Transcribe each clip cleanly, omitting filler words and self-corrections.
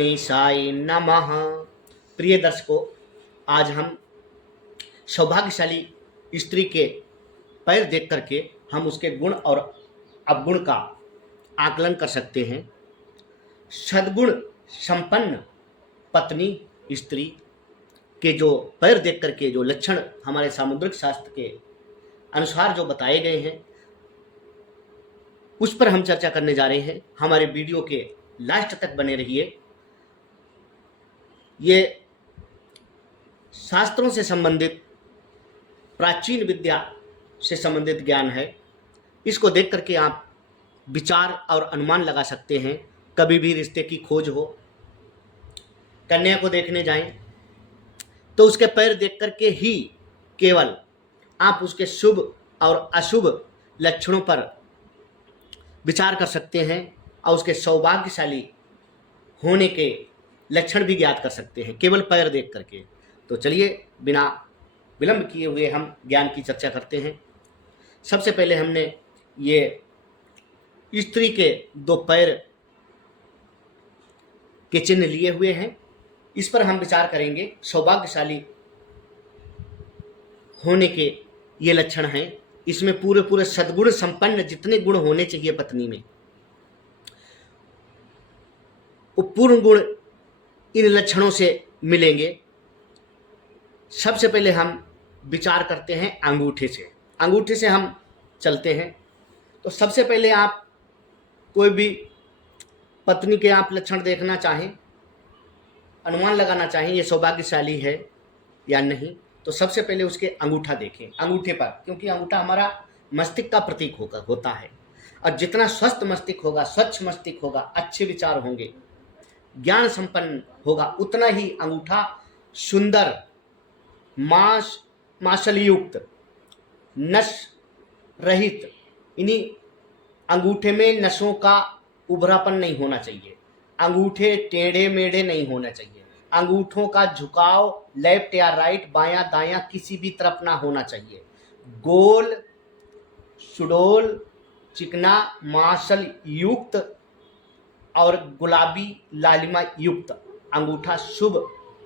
गणेशाय नमः। प्रिय दर्शकों, आज हम सौभाग्यशाली स्त्री के पैर देख करके हम उसके गुण और अवगुण का आकलन कर सकते हैं। सद्गुण संपन्न पत्नी स्त्री के जो पैर देख करके जो लक्षण हमारे सामुद्रिक शास्त्र के अनुसार जो बताए गए हैं, उस पर हम चर्चा करने जा रहे हैं। हमारे वीडियो के लास्ट तक बने रहिए। ये शास्त्रों से संबंधित, प्राचीन विद्या से संबंधित ज्ञान है। इसको देख करके आप विचार और अनुमान लगा सकते हैं। कभी भी रिश्ते की खोज हो, कन्या को देखने जाएं तो उसके पैर देख करके ही केवल आप उसके शुभ और अशुभ लक्षणों पर विचार कर सकते हैं और उसके सौभाग्यशाली होने के लक्षण भी ज्ञात कर सकते हैं केवल पैर देख करके। तो चलिए बिना विलंब किए हुए हम ज्ञान की चर्चा करते हैं। सबसे पहले हमने ये स्त्री के दो पैर के चिन्ह लिए हुए हैं, इस पर हम विचार करेंगे। सौभाग्यशाली होने के ये लक्षण हैं। इसमें पूरे पूरे सद्गुण संपन्न जितने गुण होने चाहिए पत्नी में, वो पूर्ण गुण इन लक्षणों से मिलेंगे। सबसे पहले हम विचार करते हैं अंगूठे से। अंगूठे से हम चलते हैं। तो सबसे पहले आप कोई भी पत्नी के आप लक्षण देखना चाहें, अनुमान लगाना चाहें ये सौभाग्यशाली है या नहीं, तो सबसे पहले उसके अंगूठा देखें। अंगूठे पर, क्योंकि अंगूठा हमारा मस्तिष्क का प्रतीक होता है, और जितना स्वस्थ मस्तिष्क होगा, स्वच्छ मस्तिष्क होगा, अच्छे विचार होंगे, ज्ञान संपन्न होगा, उतना ही अंगूठा सुंदर, मांसल युक्त, नस रहित। इन्हीं अंगूठे में नसों का उभरापन नहीं होना चाहिए। अंगूठे टेढ़े मेढ़े नहीं होना चाहिए। अंगूठों का झुकाव लेफ्ट या राइट, बायां दायां किसी भी तरफ ना होना चाहिए। गोल, सुडोल, चिकना, मांसल युक्त और गुलाबी लालिमा युक्त अंगूठा शुभ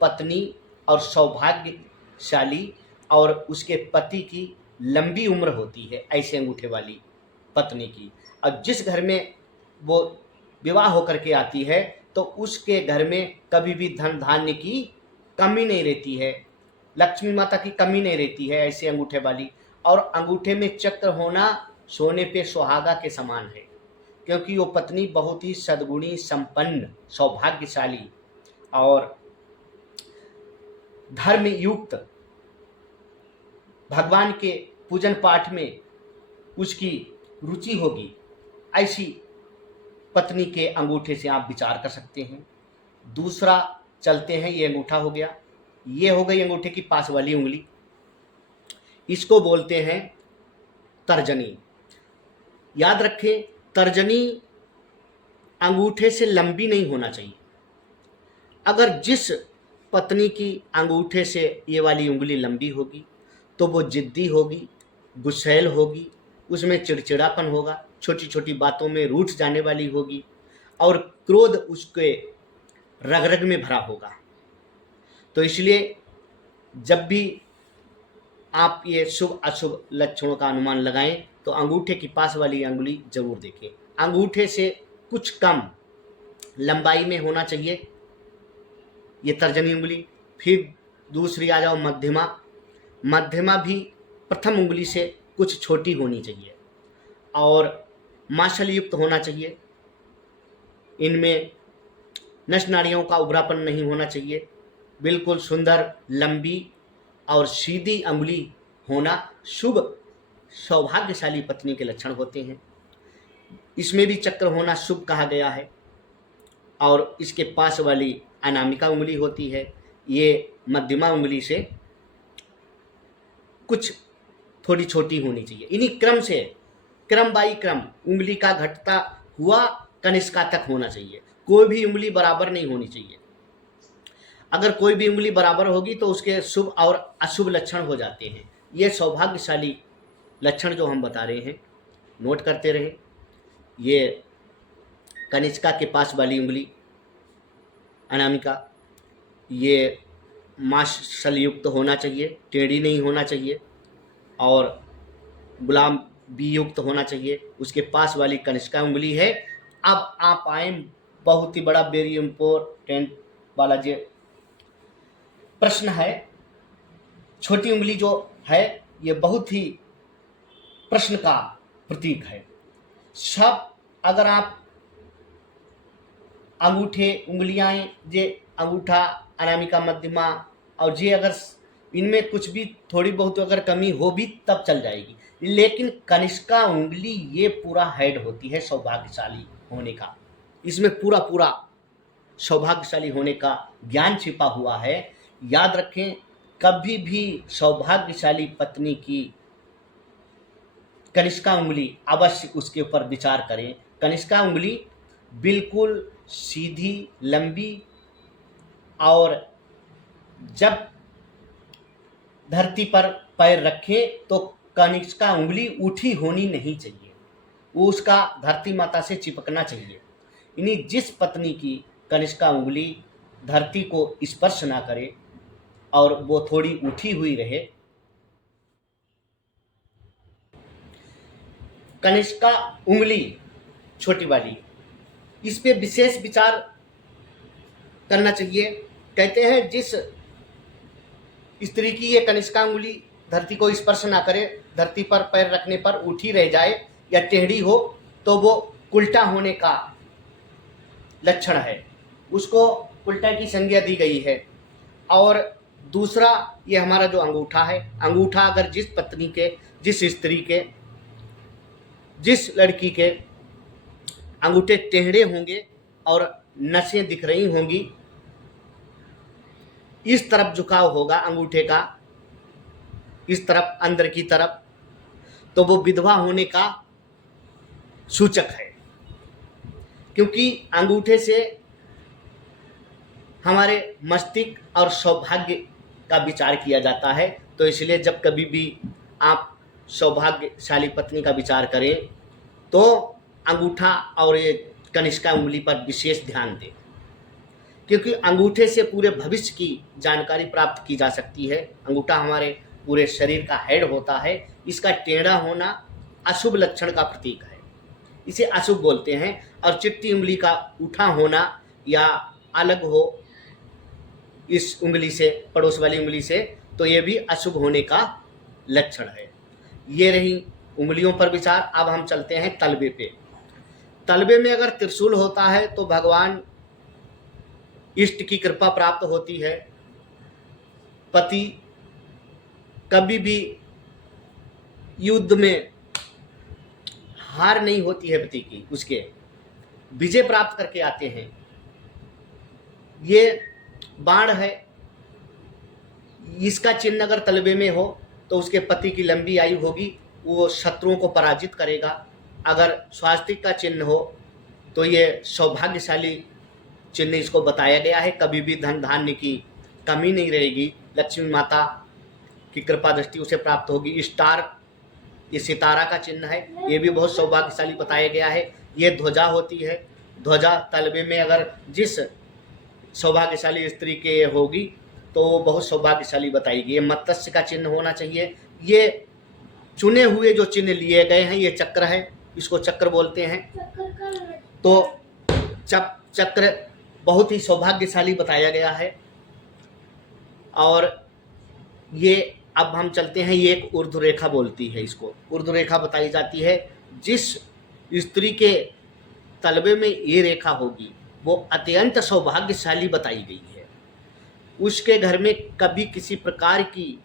पत्नी और सौभाग्यशाली और उसके पति की लंबी उम्र होती है ऐसे अंगूठे वाली पत्नी की। और जिस घर में वो विवाह होकर के आती है तो उसके घर में कभी भी धन धान्य की कमी नहीं रहती है, लक्ष्मी माता की कमी नहीं रहती है ऐसे अंगूठे वाली। और अंगूठे में चक्र होना सोने पे सुहागा के समान है, क्योंकि वो पत्नी बहुत ही सद्गुणी, संपन्न, सौभाग्यशाली और धर्म युक्त, भगवान के पूजन पाठ में उसकी रुचि होगी, ऐसी पत्नी के अंगूठे से आप विचार कर सकते हैं। दूसरा चलते हैं, ये अंगूठा हो गया, ये हो गई अंगूठे की पास वाली उंगली, इसको बोलते हैं तर्जनी। याद रखें, तर्जनी अंगूठे से लंबी नहीं होना चाहिए। अगर जिस पत्नी की अंगूठे से ये वाली उंगली लंबी होगी तो वो जिद्दी होगी, गुस्सैल होगी, उसमें चिड़चिड़ापन होगा, छोटी छोटी बातों में रूठ जाने वाली होगी और क्रोध उसके रग रग में भरा होगा। तो इसलिए जब भी आप ये शुभ अशुभ लक्षणों का अनुमान लगाएं तो अंगूठे की पास वाली अंगुली जरूर देखें। अंगूठे से कुछ कम लंबाई में होना चाहिए ये तर्जनी उंगली। फिर दूसरी आ जाओ मध्यमा। मध्यमा भी प्रथम उंगली से कुछ छोटी होनी चाहिए और मांसल युक्त होना चाहिए। इनमें नस नाड़ियों का उभरापन नहीं होना चाहिए। बिल्कुल सुंदर, लंबी और सीधी अंगुली होना शुभ सौभाग्यशाली पत्नी के लक्षण होते हैं। इसमें भी चक्र होना शुभ कहा गया है। और इसके पास वाली अनामिका उंगली होती है, ये मध्यमा उंगली से कुछ थोड़ी छोटी होनी चाहिए। इन्हीं क्रम से, क्रम बाई क्रम उंगली का घटता हुआ कनिष्का तक होना चाहिए। कोई भी उंगली बराबर नहीं होनी चाहिए। अगर कोई भी उंगली बराबर होगी तो उसके शुभ और अशुभ लक्षण हो जाते हैं। ये सौभाग्यशाली लक्षण जो हम बता रहे हैं, नोट करते रहें। ये कनिष्का के पास वाली उंगली, अनामिका ये मांसल युक्त होना चाहिए, टेढ़ी नहीं होना चाहिए और गुलाम बी युक्त होना चाहिए। उसके पास वाली कनिष्का उंगली है। अब आप आए बहुत ही बड़ा वेरी इम्पोर्टेंट वाला जो प्रश्न है। छोटी उंगली जो है ये बहुत ही प्रश्न का प्रतीक है। सब अगर आप अंगूठे उंगलियां जे अंगूठा अनामिका मध्यमा और जे अगर इनमें कुछ भी थोड़ी बहुत अगर कमी हो भी तब चल जाएगी, लेकिन कनिष्का उंगली ये पूरा हेड होती है सौभाग्यशाली होने का। इसमें पूरा पूरा सौभाग्यशाली होने का ज्ञान छिपा हुआ है। याद रखें, कभी भी सौभाग्यशाली पत्नी की कनिष्का उंगली अवश्य उसके ऊपर विचार करें। कनिष्का उंगली बिल्कुल सीधी लंबी और जब धरती पर पैर रखें तो कनिष्का उंगली उठी होनी नहीं चाहिए, वो उसका धरती माता से चिपकना चाहिए। यानी जिस पत्नी की कनिष्का उंगली धरती को स्पर्श ना करे और वो थोड़ी उठी हुई रहे, कनिष्का उंगली छोटी वाली, इस पे विशेष विचार करना चाहिए। कहते हैं जिस स्त्री की ये कनिष्का उंगली धरती को स्पर्श ना करे, धरती पर पैर रखने पर उठी रह जाए या टेढ़ी हो, तो वो उल्टा होने का लक्षण है, उसको उल्टा की संज्ञा दी गई है। और दूसरा ये हमारा जो अंगूठा है, अंगूठा अगर जिस पत्नी के, जिस स्त्री के, जिस लड़की के अंगूठे टेढ़े होंगे और नसें दिख रही होंगी, इस तरफ झुकाव होगा अंगूठे का, इस तरफ अंदर की तरफ, तो वो विधवा होने का सूचक है। क्योंकि अंगूठे से हमारे मस्तिष्क और सौभाग्य का विचार किया जाता है। तो इसलिए जब कभी भी आप सौभाग्यशाली पत्नी का विचार करें तो अंगूठा और ये कनिष्का उंगली पर विशेष ध्यान दें, क्योंकि अंगूठे से पूरे भविष्य की जानकारी प्राप्त की जा सकती है। अंगूठा हमारे पूरे शरीर का हेड होता है। इसका टेढ़ा होना अशुभ लक्षण का प्रतीक है, इसे अशुभ बोलते हैं। और चिट्टी उंगली का उठा होना या अलग हो इस उंगली से, पड़ोस वाली उंगली से, तो ये भी अशुभ होने का लक्षण है। ये रही उंगलियों पर विचार। अब हम चलते हैं तलवे पे। तलवे में अगर त्रिशूल होता है तो भगवान इष्ट की कृपा प्राप्त होती है। पति कभी भी युद्ध में हार नहीं होती है पति की, उसके विजय प्राप्त करके आते हैं। ये बाण है, इसका चिन्ह अगर तलवे में हो तो उसके पति की लंबी आयु होगी, वो शत्रुओं को पराजित करेगा। अगर स्वास्तिक का चिन्ह हो तो ये सौभाग्यशाली चिन्ह इसको बताया गया है। कभी भी धन धान्य की कमी नहीं रहेगी, लक्ष्मी माता की कृपा दृष्टि उसे प्राप्त होगी। स्टार ये सितारा का चिन्ह है, ये भी बहुत सौभाग्यशाली बताया गया है। ये ध्वजा होती है, ध्वजा तलवे में अगर जिस सौभाग्यशाली स्त्री के होगी तो वो बहुत सौभाग्यशाली बताएगी। ये मत्स्य का चिन्ह होना चाहिए। ये चुने हुए जो चिन्ह लिए गए हैं, ये चक्र है, इसको चक्र बोलते हैं। तो चक्र बहुत ही सौभाग्यशाली बताया गया है। और ये अब हम चलते हैं, ये एक ऊर्ध्व रेखा बोलती है, इसको ऊर्ध्व रेखा बताई जाती है। जिस स्त्री के तलवे में ये रेखा होगी वो अत्यंत सौभाग्यशाली बताई गई है। उसके घर में कभी किसी प्रकार की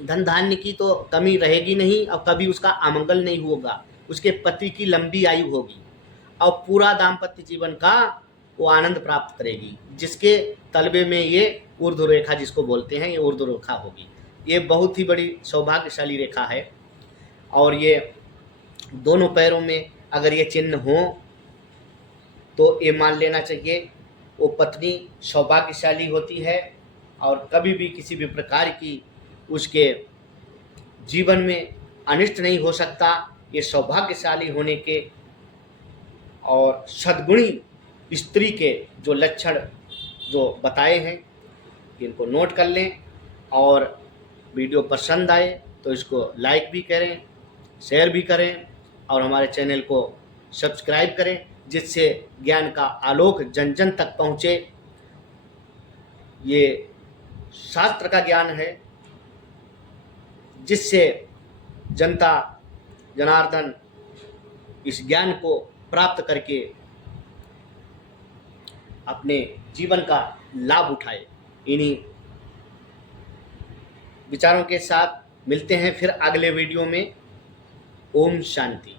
धन धान्य की तो कमी रहेगी नहीं और कभी उसका अमंगल नहीं होगा। उसके पति की लंबी आयु होगी और पूरा दाम्पत्य जीवन का वो आनंद प्राप्त करेगी। जिसके तलवे में ये ऊर्ध्व रेखा जिसको बोलते हैं, ये ऊर्ध्व रेखा होगी। ये बहुत ही बड़ी सौभाग्यशाली रेखा है। और ये दोनों पैरों में अगर ये चिन्ह हो तो ये मान लेना चाहिए वो पत्नी सौभाग्यशाली होती है और कभी भी किसी भी प्रकार की उसके जीवन में अनिष्ट नहीं हो सकता। ये सौभाग्यशाली होने के और सद्गुणी स्त्री के जो लक्षण जो बताए हैं इनको नोट कर लें, और वीडियो पसंद आए तो इसको लाइक भी करें, शेयर भी करें और हमारे चैनल को सब्सक्राइब करें, जिससे ज्ञान का आलोक जन जन तक पहुँचे। ये शास्त्र का ज्ञान है जिससे जनता जनार्दन इस ज्ञान को प्राप्त करके अपने जीवन का लाभ उठाए। इन्हीं विचारों के साथ मिलते हैं फिर अगले वीडियो में। ओम शांति।